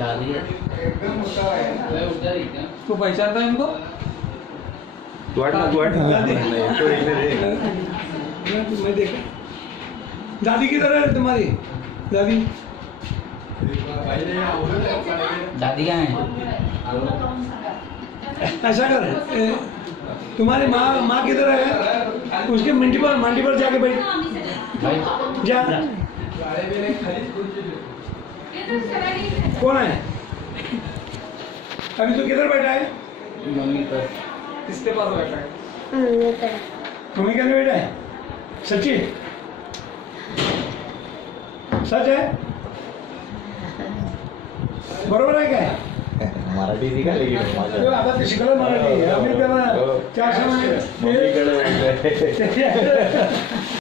दादी है। तू पहचानता है इनको? मैं देखा। दादी किधर है तुम्हारी? दादी दादी कहाँ है? ऐसा कर, तुम्हारी माँ किधर है? उसके मंडी पर जाके बैठ जा। कौन है? अभी तो किधर बैठा है? मम्मी पर। किसके पास बैठा है? मम्मी के बैठा है? सच्ची? सच है? बरोबर आहे काय? मराठी शिकायला आता ते शिकलं मराठी. आम्ही त्याला 4 महिने